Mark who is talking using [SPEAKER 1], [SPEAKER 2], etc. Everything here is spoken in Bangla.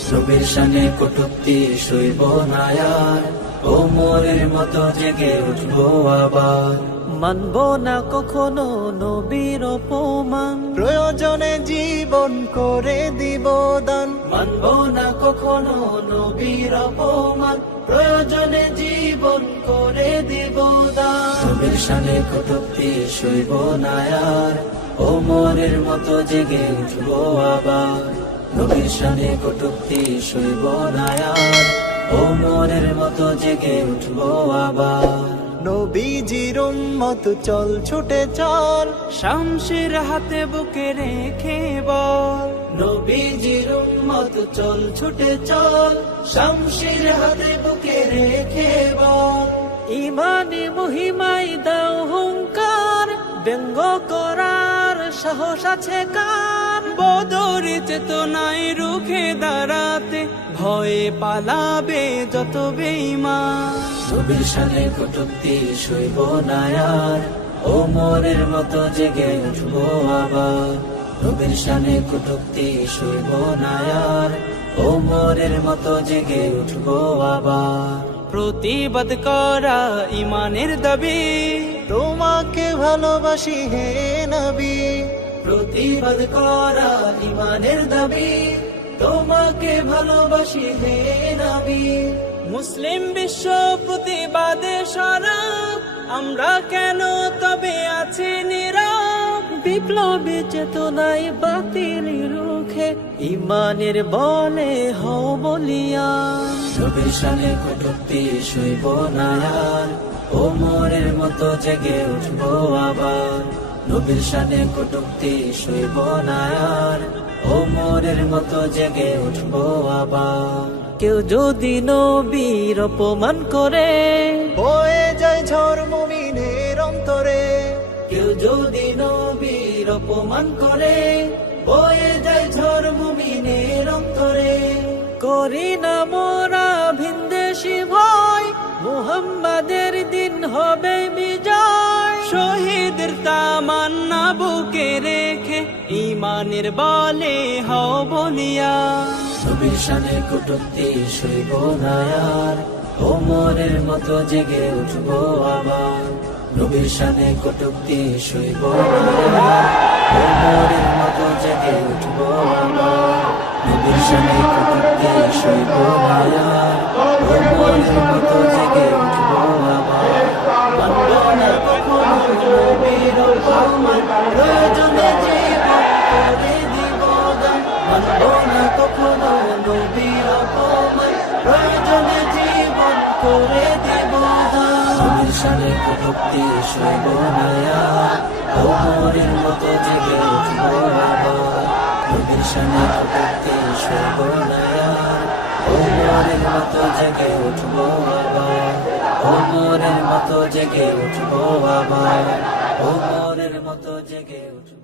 [SPEAKER 1] নবীর শানে কটূক্তি সইব না আর, ওমরের মতো জেগে উঠবো আবার।
[SPEAKER 2] মানব না কখনো নবীর অপমান,
[SPEAKER 3] প্রয়োজনে জীবন করে দিব দান।
[SPEAKER 1] মানব না কখনো নবীর অপমান, প্রয়োজনে জীবন করে দিব দান। নবীর শানে কটূক্তি সইব না আর, ওমরের মতো জেগে উঠবো আবার। নবীর শানে কটূক্তি সইব না আর, ওমরের মতো জেগে উঠবো আবার।
[SPEAKER 3] নবীজির উম্মত চল ছুটে চল,
[SPEAKER 2] শামশির হাতে বুকে রেখে বল।
[SPEAKER 1] নবীজির উম্মত চল ছুটে চল, শামশির হাতে বুকে রেখে বল।
[SPEAKER 2] ইমানি মহিমাই দাও হুঙ্কার, ব্যঙ্গ করার সাহস আছে কার। বদরে চেতনায় রুখে দাঁড়াতে, ভয়ে পালাবে যত বেঈমান।
[SPEAKER 1] নবীর শানে কটূক্তি সইব না আর, ওমরের মতো জেগে উঠবো আবার। নবীর শানে কটূক্তি সইব না আর, ওমরের মতো জেগে উঠবো আবার।
[SPEAKER 2] প্রতিবাদ করা ইমানের দাবি,
[SPEAKER 3] তোমাকে ভালোবাসি হে নবী।
[SPEAKER 1] প্রতিবাদ করা ইমানের দাবি, তোমাকে ভালোবাসি হে নবী।
[SPEAKER 2] মুসলিম বিশ্ব প্রতিবাদে সরব, আমরা কেন তবে আছি নীরব। বিপ্লবী চেতনায় বাতিল রুখে, ইমানের বলে হও বলিয়ান।
[SPEAKER 1] নবীর শানে কটূক্তি সইব না আর, ওমরের মতো জেগে উঠবো আবার। নবীর শানে কটূক্তি সইব না আর, ওমরের মতো জেগে উঠবো আবার।
[SPEAKER 2] কেউ যদি নবীর অপমান করে,
[SPEAKER 3] বয়ে যায় ঝড় মুমিনের অন্তরে।
[SPEAKER 1] কেউ যদি নবীর অপমান করে, বয়ে যায় ঝড় মুমিনের অন্তরে।
[SPEAKER 2] করি না মোরা ভিনদেশি ভয়, মুহাম্মাদের দিন হবে বিজয়। শহীদের তামান্না বুকে রেখে, ইমানের বলে হও বলিয়ান।
[SPEAKER 1] নবীর শানে কটূক্তি সইব না আর, ওমরের মতো জেগে উঠবো আবার। নবীর শানে কটূক্তি সইব না আর, ওমরের মতো জেগে উঠবো আবার। নবীর শানে কটূক্তি সইব না আর, ওমরের মতো জেগে উঠবো আবার। মানব না কখনো নবীর অপমান, প্রয়োজনে জীবন করে দিব দান। মানব না কখনো নবীর অপমান, প্রয়োজনে জীবন করে দিব দান। নবীর শানে কটূক্তি সইব না আর, ওমরের মতো জেগে উঠবো আবার। নবীর শানে কটূক্তি সইব না আর, ওমরের মতো জেগে উঠবো আবার। ওমরের মতো জেগে উঠবো আবার। ওমরের মতো জেগে উঠবো।